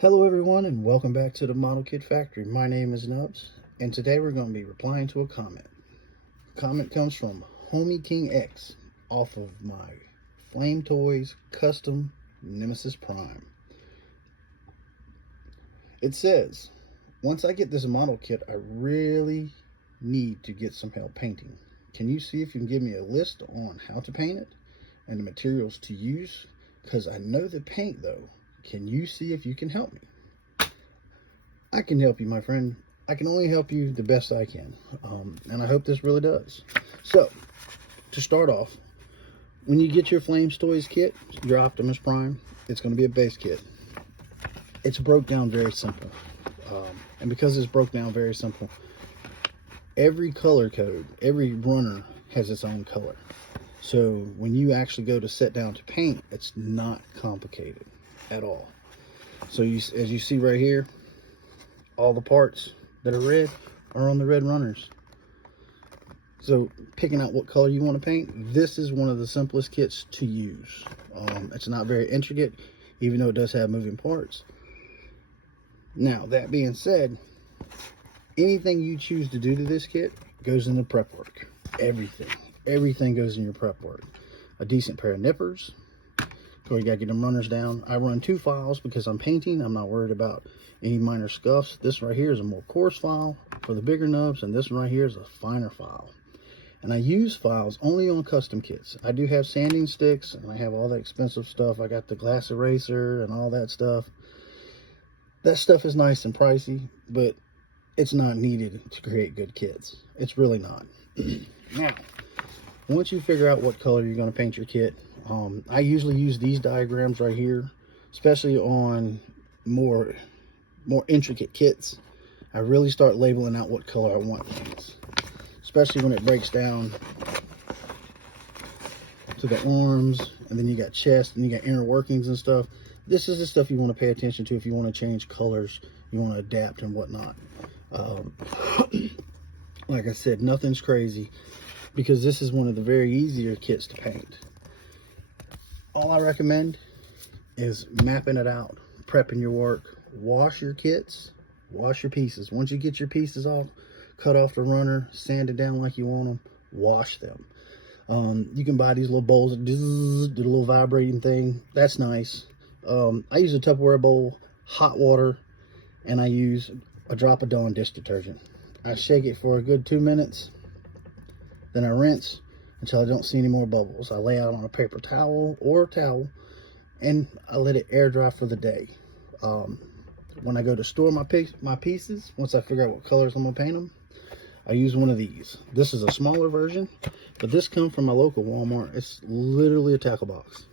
Hello everyone and welcome back to the Model Kit Factory. My name is Nubs and today we're going to be replying to a comment. The comment comes from Homie King X off of my Flame Toys Custom Nemesis Prime. It says, once I get this model kit, I really need to get some help painting. Can you see if you can give me a list on how to paint it and the materials to use? Because I know the paint though. Can you see if you can help me? I can help you, my friend. I can only help you the best I can. And I hope this really does. So, to start off, when you get your Flames Toys kit, your Optimus Prime, it's going to be a base kit. It's broke down very simple. And because it's broke down very simple, every color code, every runner has its own color. So when you actually go to set down to paint, it's not complicated at all. So as you see right here, all the parts that are red are on the red runners. So picking out what color you want to paint, this is one of the simplest kits to use. It's not very intricate, even though it does have moving parts. Now, that being said, anything you choose to do to this kit goes into prep work. Everything goes in your prep work. A decent pair of nippers. So you gotta get them runners down. I run 2 files because I'm painting. I'm not worried about any minor scuffs. This right here is a more coarse file for the bigger nubs, and this one right here is a finer file. And I use files only on custom kits. I do have sanding sticks, and I have all that expensive stuff. I got the glass eraser and all that stuff. That stuff is nice and pricey, but it's not needed to create good kits. It's really not. Now, once you figure out what color you're going to paint your kit, I usually use these diagrams right here, especially on more intricate kits. I really start labeling out what color I want things, especially when it breaks down to the arms, and then you got chest, and you got inner workings and stuff. This is the stuff you want to pay attention to if you want to change colors, you want to adapt and whatnot. Like I said, nothing's crazy, because this is one of the very easier kits to paint. All I recommend is mapping it out, prepping your work, wash your kits, wash your pieces. Once you get your pieces off, cut off the runner, sand it down like you want them, wash them. You can buy these little bowls that do the little vibrating thing. That's nice. I use a Tupperware bowl, hot water, and I use a drop of Dawn dish detergent. I shake it for a good 2 minutes, then I rinse until I don't see any more bubbles. I lay out on a paper towel or a towel, and I let it air dry for the day. When I go to store my pieces, once I figure out what colors I'm gonna paint them, I use one of these. This is a smaller version, but this comes from my local Walmart. It's literally a tackle box,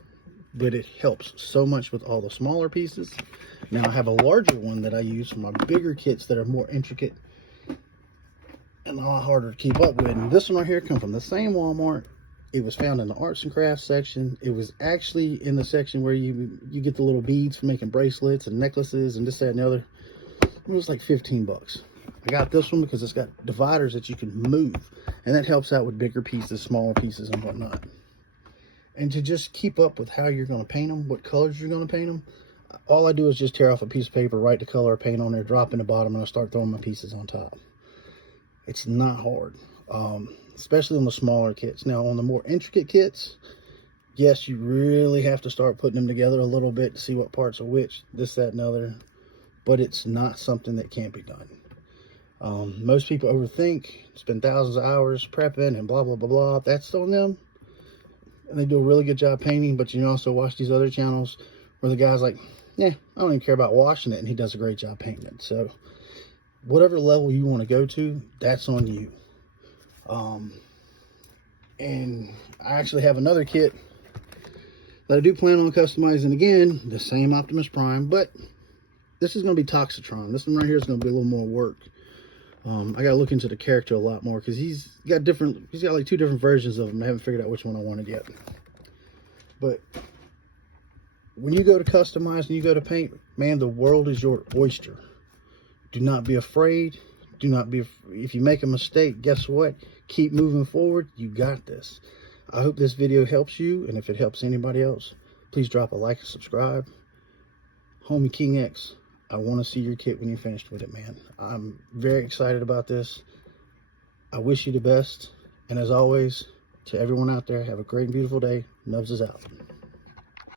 but it helps so much with all the smaller pieces. Now I have a larger one that I use for my bigger kits that are more intricate and a lot harder to keep up with. And this one right here comes from the same Walmart. It was found in the arts and crafts section. It was actually in the section where you get the little beads for making bracelets and necklaces and this, that, and the other. It was like 15 bucks. I got this one because it's got dividers that you can move, and that helps out with bigger pieces, smaller pieces, and whatnot. And to just keep up with how you're going to paint them, what colors you're going to paint them, all I do is just tear off a piece of paper, write the color, paint on there, drop in the bottom, and I start throwing my pieces on top. It's not hard, especially on the smaller kits. Now, on the more intricate kits, yes, you really have to start putting them together a little bit to see what parts are which, this, that, and other. But it's not something that can't be done. Most people overthink, spend thousands of hours prepping and blah, blah, blah, blah. That's on them. And they do a really good job painting, but you can also watch these other channels where the guy's like, yeah, I don't even care about washing it, and he does a great job painting it. So whatever level you want to go to, that's on you. And I actually have another kit that I do plan on customizing again, the same Optimus Prime, but this is going to be Toxitron. This one right here is going to be a little more work. I got to look into the character a lot more because he's got like 2 different versions of him. I haven't figured out which one I wanted yet. But when you go to customize and you go to paint, man, the world is your oyster. Do not be afraid. If you make a mistake, guess what? Keep moving forward. You got this. I hope this video helps you, and if it helps anybody else, please drop a like and subscribe. Homie King X, I want to see your kit when you're finished with it, man. I'm very excited about this. I wish you the best. And as always, to everyone out there, have a great and beautiful day. Nubs is out.